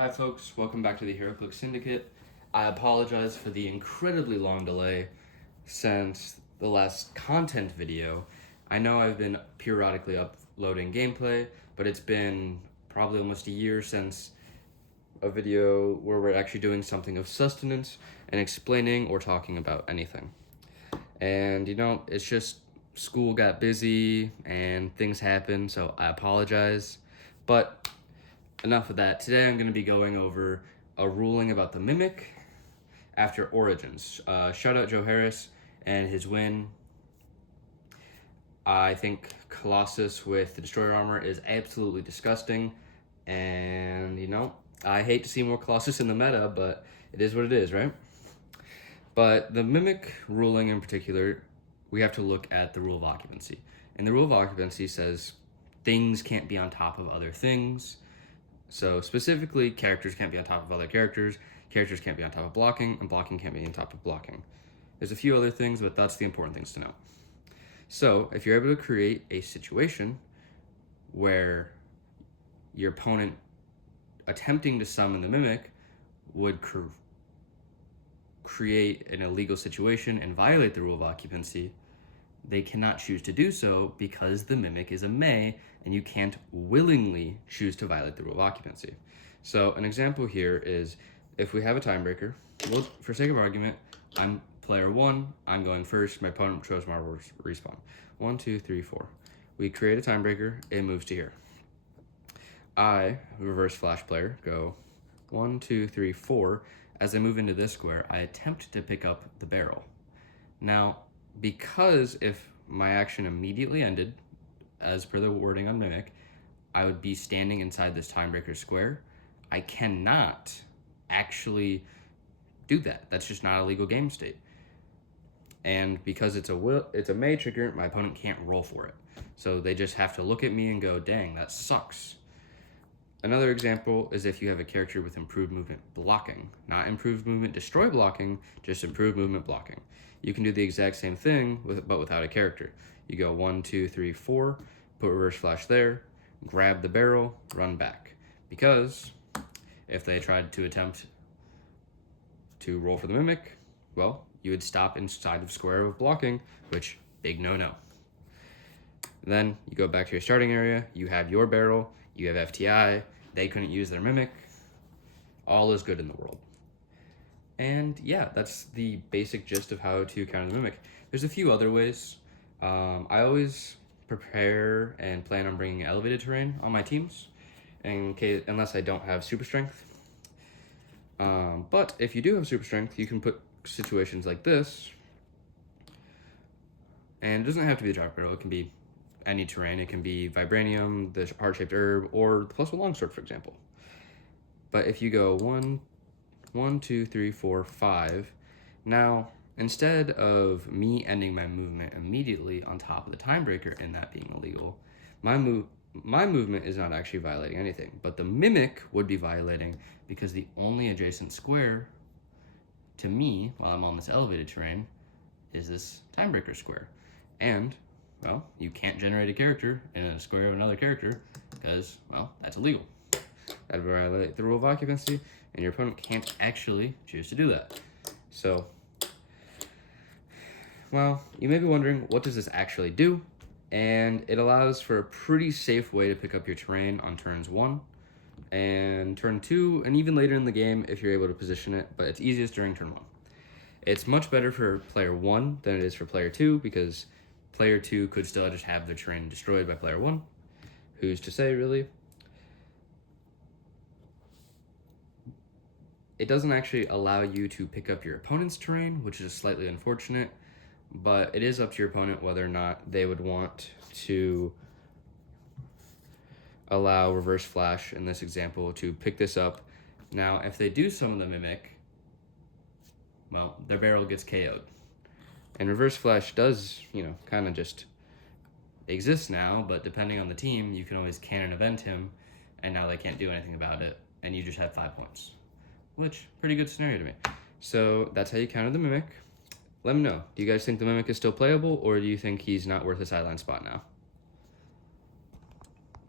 Hi folks, welcome back to the Heroclix Syndicate. I apologize for the incredibly long delay since the last content video. I know I've been periodically uploading gameplay, but it's been probably almost a year since a video where we're actually doing something of sustenance and explaining or talking about anything. And it's just school got busy and things happen, so I apologize. But enough of that. Today I'm going to be going over a ruling about the Mimic after Origins. Shout out Joe Harris and his win. I think Colossus with the Destroyer armor is absolutely disgusting. And, I hate to see more Colossus in the meta, but it is what it is, right? But the Mimic ruling in particular, we have to look at the rule of occupancy. And the rule of occupancy says things can't be on top of other things. So specifically, characters can't be on top of other characters can't be on top of blocking, and blocking can't be on top of blocking. There's a few other things, but that's the important things to know. So if you're able to create a situation where your opponent attempting to summon the Mimic would create an illegal situation and violate the rule of occupancy, they cannot choose to do so because the Mimic is a May and you can't willingly choose to violate the rule of occupancy. So an example here is if we have a timebreaker, well, for sake of argument, I'm player 1, I'm going first, my opponent chose Marvel's respawn. 1, 2, 3, 4. We create a timebreaker, it moves to here. I, reverse flash player, go 1, 2, 3, 4. As I move into this square, I attempt to pick up the barrel. Now, because if my action immediately ended, as per the wording on Mimic, I would be standing inside this timebreaker square. I cannot actually do that. That's just not a legal game state. And because it's a May trigger, my opponent can't roll for it. So they just have to look at me and go, dang, that sucks. Another example is if you have a character with improved movement blocking. Not improved movement destroy blocking, just improved movement blocking. You can do the exact same thing, but without a character. You go 1, 2, 3, 4, put reverse flash there, grab the barrel, run back. Because if they tried to attempt to roll for the Mimic, well, you would stop inside of square of blocking, which, big no-no. Then you go back to your starting area, you have your barrel, you have FTI, they couldn't use their Mimic, all is good in the world. And yeah, that's the basic gist of how to counter the Mimic. There's a few other ways. I always prepare and plan on bringing elevated terrain on my teams, unless I don't have super strength. But if you do have super strength, you can put situations like this, and it doesn't have to be the drop barrel, it can be any terrain. It can be Vibranium, the heart-shaped herb, or the plus 1 longsword, for example. But if you go 1, 2, 3, 4, 5, now instead of me ending my movement immediately on top of the timebreaker and that being illegal, my movement is not actually violating anything, but the Mimic would be violating because the only adjacent square to me while I'm on this elevated terrain is this timebreaker square. And, well, you can't generate a character in a square of another character because, well, that's illegal. That would violate the rule of occupancy, and your opponent can't actually choose to do that. So, well, you may be wondering, what does this actually do? And it allows for a pretty safe way to pick up your terrain on turns 1 and turn 2, and even later in the game if you're able to position it, but it's easiest during turn 1. It's much better for player 1 than it is for player 2 because player 2 could still just have their terrain destroyed by player 1. Who's to say, really? It doesn't actually allow you to pick up your opponent's terrain, which is slightly unfortunate, but it is up to your opponent whether or not they would want to allow reverse flash, in this example, to pick this up. Now, if they do summon the Mimic, well, their barrel gets KO'd. And reverse flash does, kind of just exist now, but depending on the team, you can always cannon event him, and now they can't do anything about it, and you just have 5 points. Which, pretty good scenario to me. So that's how you counter the Mimic. Let me know. Do you guys think the Mimic is still playable, or do you think he's not worth a sideline spot now?